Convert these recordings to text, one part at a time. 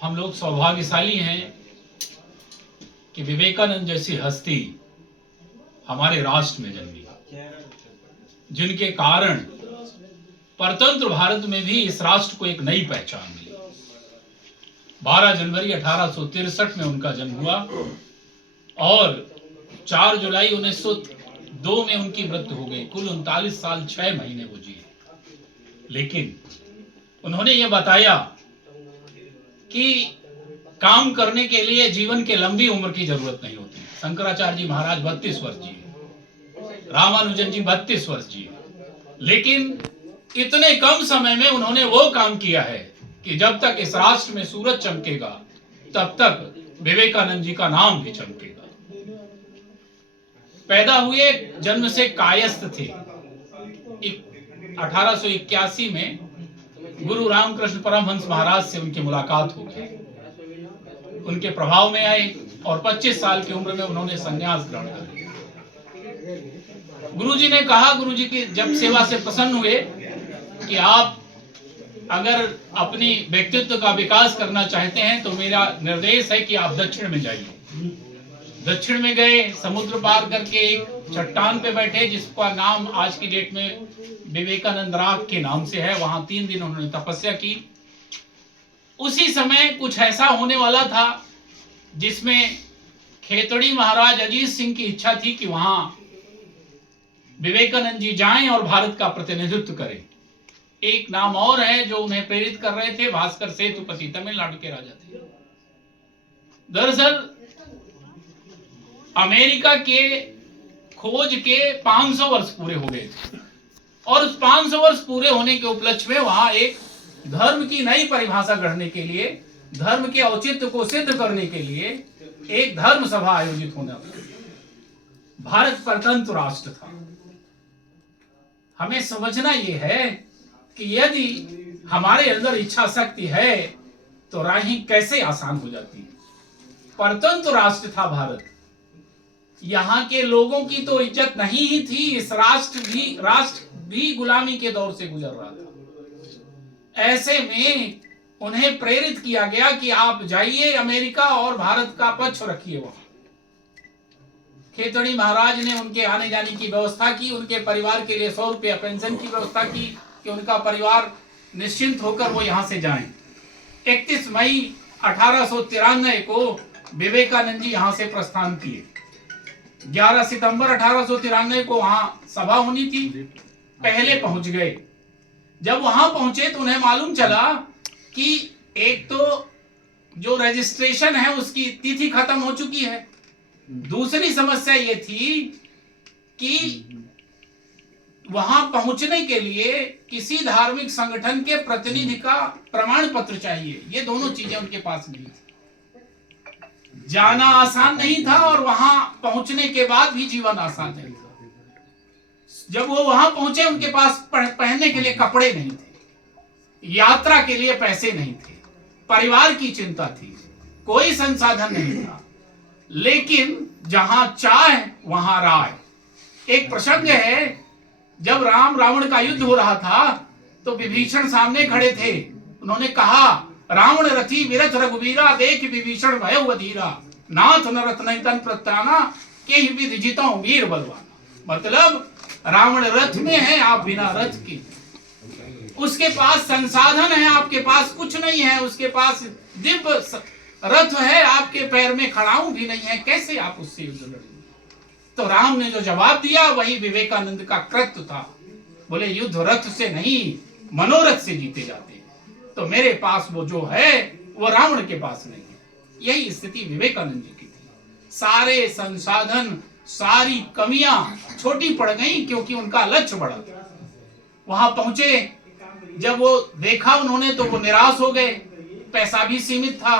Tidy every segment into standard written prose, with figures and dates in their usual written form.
हम लोग सौभाग्यशाली हैं कि विवेकानंद जैसी हस्ती हमारे राष्ट्र में जन्मी, जिनके कारण परतंत्र भारत में भी इस राष्ट्र को एक नई पहचान मिली। 12 जनवरी 1863 में उनका जन्म हुआ और 4 जुलाई 1902 में उनकी मृत्यु हो गई। कुल 39 साल 6 महीने वो जिए, लेकिन उन्होंने ये बताया कि काम करने के लिए जीवन के लंबी उम्र की जरूरत नहीं होती। शंकराचार्य जी महाराज 32 वर्ष जिए, रामानुजन जी 32 वर्ष जिए, लेकिन इतने कम समय में उन्होंने वो काम किया है कि जब तक इस राष्ट्र में सूरज चमकेगा तब तक विवेकानंद जी का नाम भी चमकेगा। पैदा हुए जन्म से कायस्थ थे। 1881 में गुरु रामकृष्ण परमहंस महाराज से उनकी मुलाकात हो गई, उनके प्रभाव में आए और 25 साल की उम्र में उन्होंने संन्यास ग्रहण कर लिया। गुरुजी ने कहा, गुरुजी की जब सेवा से प्रसन्न हुए कि आप अगर अपनी व्यक्तित्व का विकास करना चाहते हैं तो मेरा निर्देश है कि आप दक्षिण में जाइए। दक्षिण में गए, समुद्र पार करके एक चट्टान पे बैठे जिसका नाम आज की डेट में विवेकानंद राग के नाम से है। वहां 3 दिन उन्होंने तपस्या की। उसी समय कुछ ऐसा होने वाला था जिसमें खेतड़ी महाराज अजीत सिंह की इच्छा थी कि वहां विवेकानंद जी जाएं और भारत का प्रतिनिधित्व करें। एक नाम और है जो उन्हें प्रेरित कर रहे थे, भास्कर सेतुपति, तमिलनाडु के राजा थे। दरअसल अमेरिका के खोज के 500 वर्ष पूरे हो गए थे और उस 500 वर्ष पूरे होने के उपलक्ष्य में वहां एक धर्म की नई परिभाषा गढ़ने के लिए, धर्म के औचित्य को सिद्ध करने के लिए एक धर्म सभा आयोजित होना था। भारत परतंत्र राष्ट्र था। हमें समझना यह है कि यदि हमारे अंदर इच्छा शक्ति है तो राही कैसे आसान हो जाती है। परतंत्र राष्ट्र था भारत। यहाँ के लोगों की तो इज्जत नहीं ही थी। इस राष्ट्र भी गुलामी के दौर से गुजर रहा था। ऐसे में उन्हें प्रेरित किया गया कि आप जाइए अमेरिका और भारत का पक्ष रखिए। वहां खेतड़ी महाराज ने उनके आने जाने की व्यवस्था की, उनके परिवार के लिए 100 रुपया पेंशन की व्यवस्था की कि उनका परिवार निश्चिंत होकर वो यहां से जाएं। 31 मई 1893 को विवेकानंद जी यहां से प्रस्थान किए। 11 सितंबर 1893 को वहां सभा होनी थी। पहले पहुंच गए। जब वहां पहुंचे तो उन्हें मालूम चला कि एक तो जो रजिस्ट्रेशन है उसकी तिथि खत्म हो चुकी है। दूसरी समस्या ये थी कि वहां पहुंचने के लिए किसी धार्मिक संगठन के प्रतिनिधि का प्रमाण पत्र चाहिए। ये दोनों चीजें उनके पास नहीं थी। जाना आसान नहीं था और वहां पहुंचने के बाद भी जीवन आसान नहीं था। जब वो वहां पहुंचे उनके पास पहनने के लिए कपड़े नहीं थे, यात्रा के लिए पैसे नहीं थे, परिवार की चिंता थी, कोई संसाधन नहीं था। लेकिन जहां चाह वहां राय। एक प्रसंग है, जब राम रावण का युद्ध हो रहा था तो विभीषण सामने खड़े थे। उन्होंने कहा, रावण रथी विरथ रघुवीरा, देख विभीषण भय अधीरा, नाथ नरत नहीं तन प्रताना, के विधि जितो वीर बलवाना। मतलब रावण रथ में है, आप बिना रथ के। उसके पास संसाधन है, आपके पास कुछ नहीं है। उसके पास दिव्य रथ है, आपके पैर में खड़ाऊ भी नहीं है। कैसे आप उससे युद्ध लड़ेंगे? तो राम ने जो जवाब दिया वही विवेकानंद का कृत्य था। बोले, युद्ध रथ से नहीं मनोरथ से जीते जाते हैं। तो मेरे पास वो जो है वो रावण के पास नहीं है। यही स्थिति विवेकानंद जी की थी। सारे संसाधन, सारी कमियां छोटी पड़ गई क्योंकि उनका लक्ष्य बड़ा था। वहां पहुंचे, जब वो देखा उन्होंने तो वो निराश हो गए। पैसा भी सीमित था,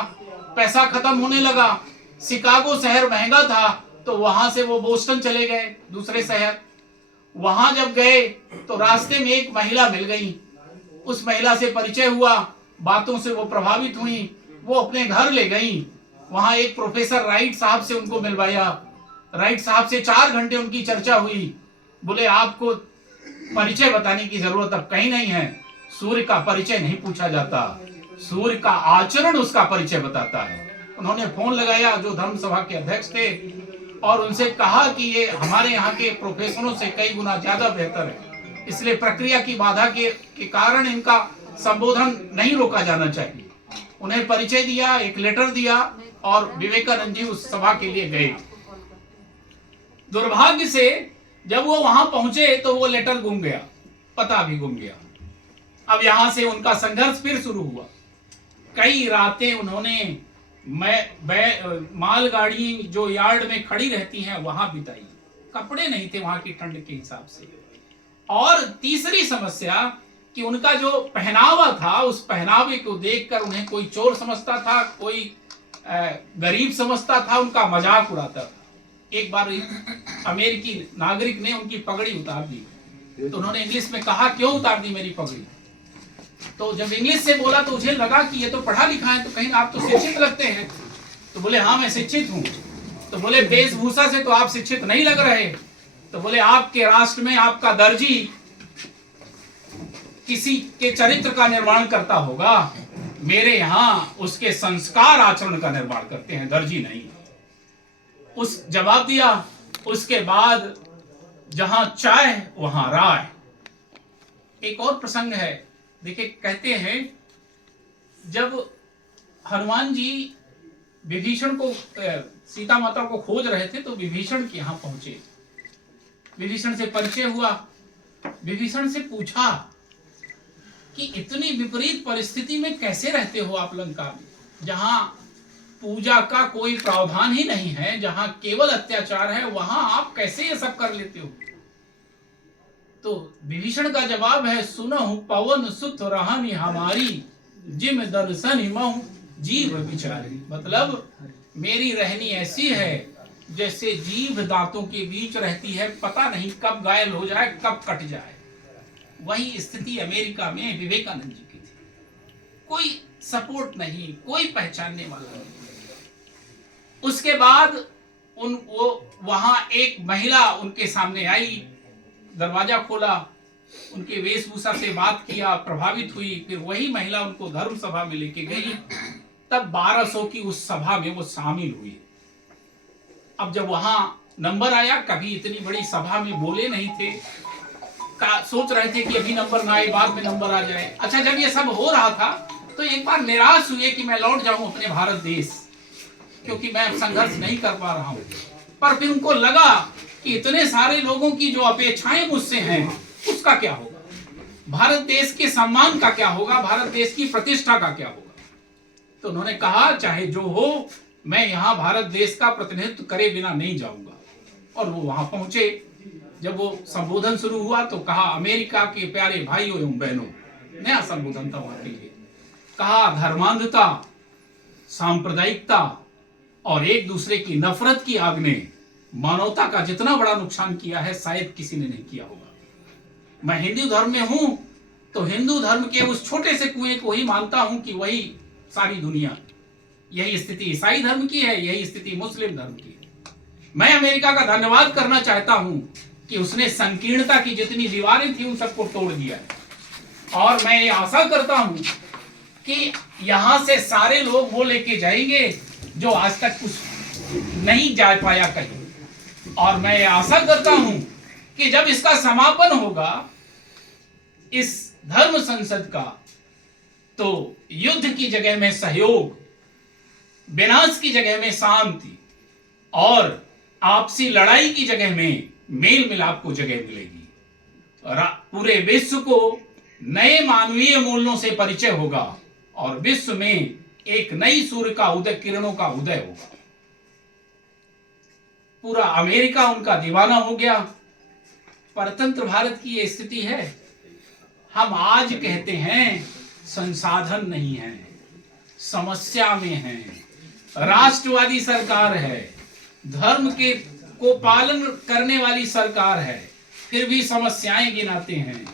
पैसा खत्म होने लगा। शिकागो शहर महंगा था तो वहां से वो बोस्टन चले गए, दूसरे शहर। वहां जब गए तो रास्ते में एक महिला मिल गई। उस महिला से परिचय हुआ, बातों से वो प्रभावित हुई, वो अपने घर ले गई। वहां एक प्रोफेसर राइट साहब से उनको मिलवाया। राइट साहब से 4 घंटे उनकी चर्चा हुई। बोले, आपको परिचय बताने की जरूरत अब कहीं नहीं है। सूर्य का परिचय नहीं पूछा जाता, सूर्य का आचरण उसका परिचय बताता है। उन्होंने फोन लगाया जो धर्म सभा के अध्यक्ष थे और उनसे कहा कि ये हमारे यहाँ के प्रोफेसरों से कई गुना ज्यादा बेहतर है, इसलिए प्रक्रिया की बाधा के कारण इनका संबोधन नहीं रोका जाना चाहिए। उन्हें परिचय दिया, एक लेटर दिया और विवेकानंद जी उस सभा के लिए गए। दुर्भाग्य से जब वो वहां पहुंचे तो वो लेटर गुम गया, पता भी गुम गया। अब यहां से उनका संघर्ष फिर शुरू हुआ। कई रातें उन्होंने मालगाड़ी जो यार्ड में खड़ी रहती हैं वहां बिताई। कपड़े नहीं थे वहां की ठंड के हिसाब से। और तीसरी समस्या कि उनका जो पहनावा था, उस पहनावे को देखकर उन्हें कोई चोर समझता था, कोई गरीब समझता था, उनका मजाक उड़ाता था। एक बार अमेरिकी नागरिक ने उनकी पगड़ी उतार दी तो उन्होंने इंग्लिश में कहा, क्यों उतार दी मेरी पगड़ी? तो जब इंग्लिश से बोला तो मुझे लगा कि ये तो पढ़ा लिखा है, तो कहीं आप तो शिक्षित लगते हैं। तो बोले हाँ मैं शिक्षित हूँ। तो बोले वेशभूषा से तो आप शिक्षित नहीं लग रहे। तो बोले आपके राष्ट्र में आपका दर्जी किसी के चरित्र का निर्माण करता होगा, मेरे यहाँ उसके संस्कार आचरण का निर्माण करते हैं, दर्जी नहीं। उस जवाब दिया। उसके बाद जहां चाय वहां राय। एक और प्रसंग है, देखिए कहते हैं जब हनुमान जी विभीषण को सीता माता को खोज रहे थे तो विभीषण के यहाँ पहुंचे। विभीषण से परिचय हुआ। विभीषण से पूछा कि इतनी विपरीत परिस्थिति में कैसे रहते हो आप लंका में, जहां पूजा का कोई प्रावधान ही नहीं है, जहां केवल अत्याचार है, वहां आप कैसे ये सब कर लेते हो? तो विभीषण का जवाब है, सुनहु पवन सुत रहनि हमारी, जिम दर्शन महु जीव बिचारी। मतलब मेरी रहनी ऐसी है जैसे जीव दांतों के बीच रहती है, पता नहीं कब घायल हो जाए, कब कट जाए। वही स्थिति अमेरिका में विवेकानंद जी की थी। कोई सपोर्ट नहीं, कोई पहचानने वाला नहीं। उसके बाद वो वहां एक महिला उनके सामने आई, दरवाजा खोला, उनके वेशभूषा से बात किया, प्रभावित हुई। फिर वही महिला उनको धर्म सभा में लेके गई। तब 1200 की उस सभा में वो शामिल हुई। अब जब वहां नंबर आया, कभी इतनी बड़ी सभा में बोले नहीं थे, सोच रहे थे कि अभी नंबर ना आए, बाद में नंबर आ जाए। अच्छा, जब ये सब हो रहा था तो एक बार निराश हुए कि मैं लौट जाऊं अपने भारत देश, क्योंकि मैं संघर्ष नहीं कर पा रहा हूं। पर फिर उनको लगा कि इतने सारे लोगों की जो अपेक्षाएं मुझसे हैं, उसका क्या होगा, भारत देश के सम्मान का क्या होगा, भारत देश की प्रतिष्ठा का क्या होगा। तो उन्होंने कहा चाहे जो हो, मैं यहाँ भारत देश का प्रतिनिधित्व करे बिना नहीं जाऊंगा। और वो वहां पहुंचे। जब वो संबोधन शुरू हुआ तो कहा, अमेरिका के प्यारे भाइयों एवं बहनों, नया संबोधन था वहां के लिए। कहा, धर्मांधता, सांप्रदायिकता और एक दूसरे की नफरत की आग ने मानवता का जितना बड़ा नुकसान किया है, शायद किसी ने नहीं किया होगा। मैं हिंदू धर्म में हूं तो हिंदू धर्म के उस छोटे से कुएं को ही मानता हूं कि वही सारी दुनिया। यही स्थिति ईसाई धर्म की है, यही स्थिति मुस्लिम धर्म की है। मैं अमेरिका का धन्यवाद करना चाहता हूं कि उसने संकीर्णता की जितनी दीवारें थी उन सबको तोड़ दिया है। और मैं ये आशा करता हूं कि यहां से सारे लोग वो लेके जाएंगे जो आज तक कुछ नहीं जा पाया कहीं। और मैं ये आशा करता हूं कि जब इसका समापन होगा इस धर्म संसद का, तो युद्ध की जगह में सहयोग, विनाश की जगह में शांति और आपसी लड़ाई की जगह में मेल मिलाप को जगह मिलेगी। पूरे विश्व को नए मानवीय मूल्यों से परिचय होगा और विश्व में एक नई सूर्य का उदय, किरणों का उदय होगा। पूरा अमेरिका उनका दीवाना हो गया। परतंत्र भारत की ये स्थिति है। हम आज कहते हैं संसाधन नहीं है, समस्या में है, राष्ट्रवादी सरकार है, धर्म के को पालन करने वाली सरकार है, फिर भी समस्याएं गिनाते हैं।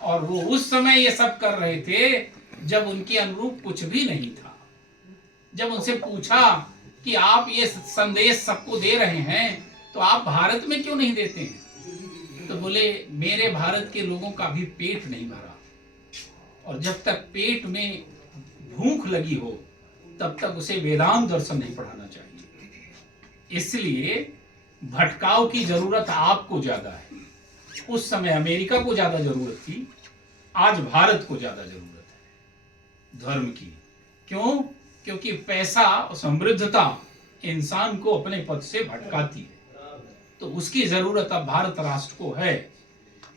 और वो उस समय ये सब कर रहे थे जब उनके अनुरूप कुछ भी नहीं था। जब उनसे पूछा कि आप ये संदेश सबको दे रहे हैं तो आप भारत में क्यों नहीं देते हैं, तो बोले मेरे भारत के लोगों का भी पेट नहीं भरा, और जब तक पेट में भूख लगी हो तब तक उसे वेदांत दर्शन नहीं पढ़ाना चाहिए। इसलिए भटकाव की जरूरत आपको ज्यादा है। उस समय अमेरिका को ज्यादा जरूरत थी, आज भारत को ज्यादा जरूरत है धर्म की। क्यों? क्योंकि पैसा और समृद्धता इंसान को अपने पद से भटकाती है। तो उसकी जरूरत अब भारत राष्ट्र को है।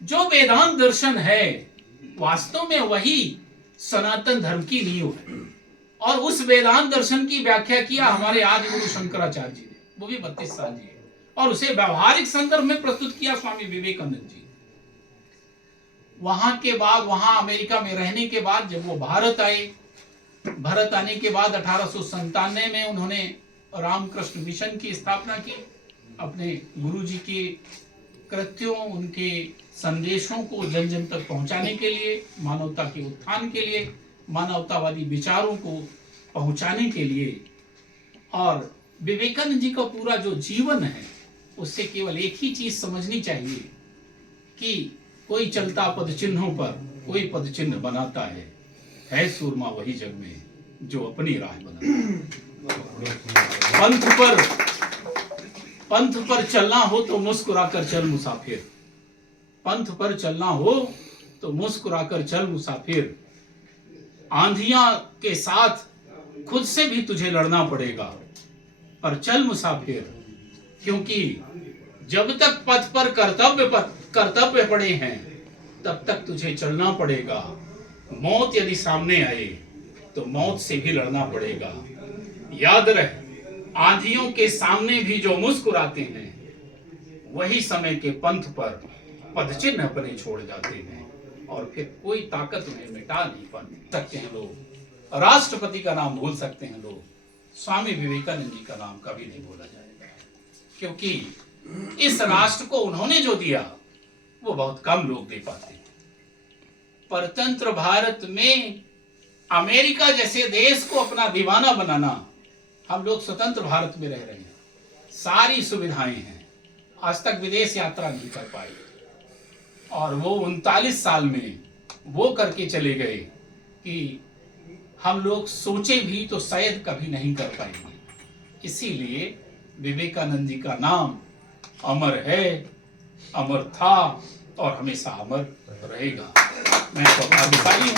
जो वेदांत दर्शन है वास्तव में वही सनातन धर्म की नींव है। और उस वेदांत दर्शन की व्याख्या किया हमारे आदि गुरु शंकराचार्य जी ने, वो भी 32 साल जी, और उसे व्यवहारिक संदर्भ में प्रस्तुत किया स्वामी विवेकानंद जी। वहां के बाद, वहां अमेरिका में रहने के बाद जब वो भारत आए, भारत आने के बाद 1897 में उन्होंने रामकृष्ण मिशन की स्थापना की। अपने गुरुजी के कृत्यों, उनके संदेशों को जन जन तक पहुंचाने के लिए, मानवता के उत्थान के लिए, मानवतावादी विचारों को पहुंचाने के लिए। और विवेकानंद जी का पूरा जो जीवन है उससे केवल एक ही चीज समझनी चाहिए कि कोई चलता पद चिन्हों पर कोई पद चिन्ह बनाता है सूरमा वही जग में जो अपनी राह बनाता है। पंथ पर चलना हो तो मुस्कुराकर चल मुसाफिर, पंथ पर चलना हो तो मुस्कुराकर चल मुसाफिर। आंधियां के साथ खुद से भी तुझे लड़ना पड़ेगा, पर चल मुसाफिर, क्योंकि जब तक पथ पर कर्तव्य पड़े हैं तब तक तुझे चलना पड़ेगा। मौत यदि सामने आए तो मौत से भी लड़ना पड़ेगा। याद रहे, आंधियों के सामने भी जो मुस्कुराते हैं वही समय के पंथ पर पदचिन्ह अपने छोड़ जाते हैं, और फिर कोई ताकत उन्हें मिटा नहीं पा सकते हैं लोग। राष्ट्रपति का नाम भूल सकते हैं लोग, स्वामी विवेकानंद जी का नाम कभी नहीं भूला जाएगा, क्योंकि इस राष्ट्र को उन्होंने जो दिया वो बहुत कम लोग दे पाते हैं। परतंत्र भारत में अमेरिका जैसे देश को अपना दीवाना बनाना, हम लोग स्वतंत्र भारत में रह रहे हैं, सारी सुविधाएं हैं, आज तक विदेश यात्रा नहीं कर पाए, और वो 39 साल में वो करके चले गए कि हम लोग सोचे भी तो शायद कभी नहीं कर पाएंगे। इसीलिए विवेकानंद जी का नाम अमर है, अमर था और हमेशा अमर रहेगा। मैं सौभाग्यशाली हूँ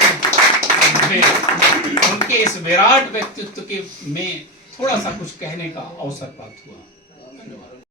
उनके इस विराट व्यक्तित्व के में थोड़ा सा कुछ कहने का अवसर प्राप्त हुआ। धन्यवाद।